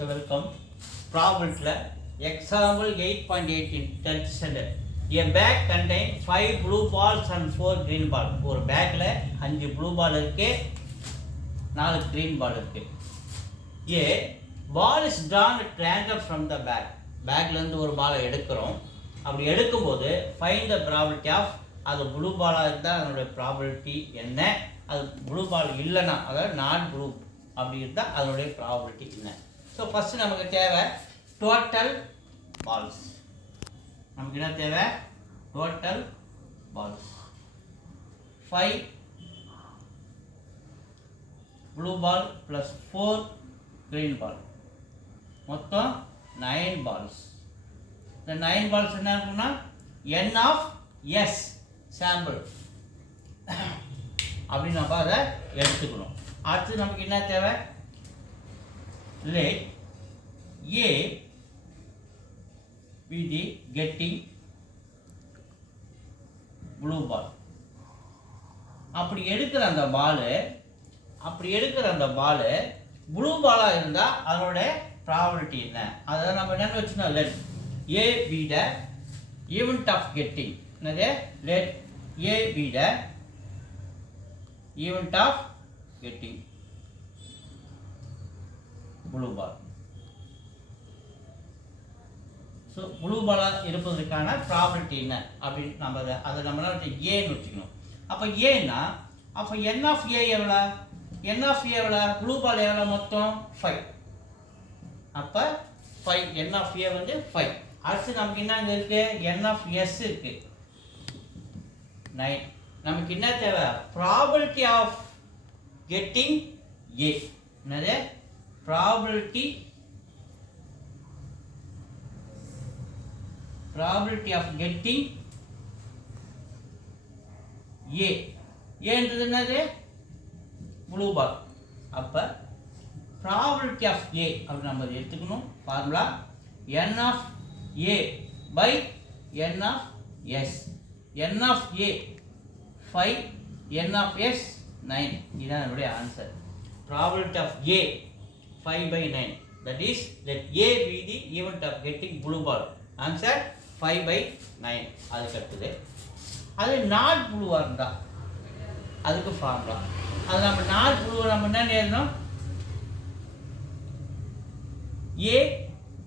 So welcome. Problem example 8.8 in 10th standard. A bag contains 5 blue balls and 4 green balls. ஒரு பேக்ல 5 blue ball இருக்கு 4 green ball இருக்கு. A ball is drawn at random from the bag. பேக்ல இருந்து ஒரு பால் எடுக்கிறோம். அப்படி எடுக்கும்போது find the probability of அது ப்ளூ பாலாக இருந்தால் அதனுடைய ப்ராபபிலிட்டி என்ன, அது ப்ளூ பால் இல்லைன்னா அதாவது நாட் ப்ளூ அப்படி இருந்தால் அதனுடைய ப்ராபபிலிட்டி என்ன. ஸோ ஃபஸ்ட்டு நமக்கு தேவை டோட்டல் பால்ஸ். நமக்கு என்ன தேவை? Total balls. 5 blue ball plus 4 green ball, மொத்தம் 9 பால்ஸ். இந்த 9 பால்ஸ் என்ன இருக்குன்னா n ஆஃப் எஸ் சாம்பிள் அப்படின்னு நம்ம அதை எடுத்துக்கணும். அடுத்து நமக்கு என்ன தேவை? let A be the getting blue ball. அப்படி எடுக்கிற அந்த பால் ப்ளூ பாலாக இருந்தால் அதனுடைய ப்ராபபிலிட்டி என்ன, அதை நம்ம என்னென்னு வச்சுக்கணும். let A be the event of getting. என்னது? let A be the event of getting blue ball. So blue பாலாக இருப்பதற்கான ப்ராபபிலிட்டி என்ன அப்படின்னு நம்ம அதை நம்மளால் ஏன்னு வச்சுக்கணும். அப்போ ஏன்னா அப்போ என் ஆஃப் ஏ எவ்வளோ? என் ஆஃப் ஏ எவ்வளோ? ப்ளூ பால் எவ்வளோ? மொத்தம் 5. அப்போ 5 என் ஆஃப் ஏ வந்து 5. அடுத்து நமக்கு என்ன அங்கே இருக்குது? என் ஆஃப் எஸ் இருக்குது 9. நமக்கு என்ன தேவை? Probability of getting A. என்னது? Probability of getting A. ஏன்றது என்னது? Blue ball. அப்போ ப்ராபபிலிட்டி ஆஃப் ஏ அப்படி நம்ம எடுத்துக்கணும். Formula n of A by n of S. n of A 5, n of S 9. இதுதான் நம்முடைய answer. Probability of A 5/9. That is, let A be the event of getting blue ball. Answer 5/9. அதுக்கு அடுத்தது அது not ப்ளூவாக இருந்தால் அதுக்கு formula. அது நம்ம நாட் ப்ளூவை நம்ம என்ன எழுதணும்? ஏ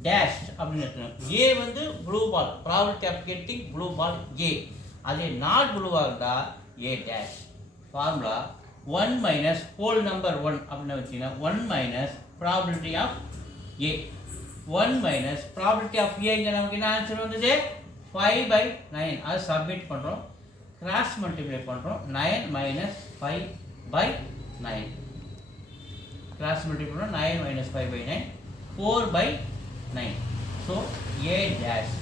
டேஷ் அப்படின்னு இருக்கணும். ஏ வந்து blue ball, probability of getting blue ball A. அதே நாட் ப்ளூவாக இருந்தால் A dash. Formula 1 minus whole number 1 அப்படின்னு வச்சிங்கன்னா 1 minus probability of A. 1 minus probability of ஏங்க நமக்கு என்ன ஆன்சர் வந்தது? 5/9. அது சப்மிட் பண்ணுறோம், கிராஸ் மல்டிப்ளை பண்ணுறோம். 9 மைனஸ் 5/9 கிராஸ் மல்டிப்ளை பண்ணுறோம். 9 minus 5/9 4/9. So A dash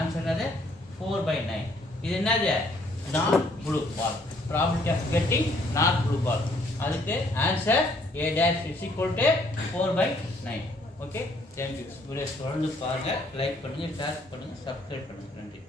answer என்னது? 4/9. இது என்னது? Not blue ball. Probability of getting not blue ball. அதுக்கு answer A dash is equal to 4/9. Okay, thank you. Videos தொடர்ந்து பாருங்கள், லைக் பண்ணுங்கள், ஷேர் பண்ணுங்கள், சப்ஸ்கிரைப் பண்ணுங்கள். நன்றி.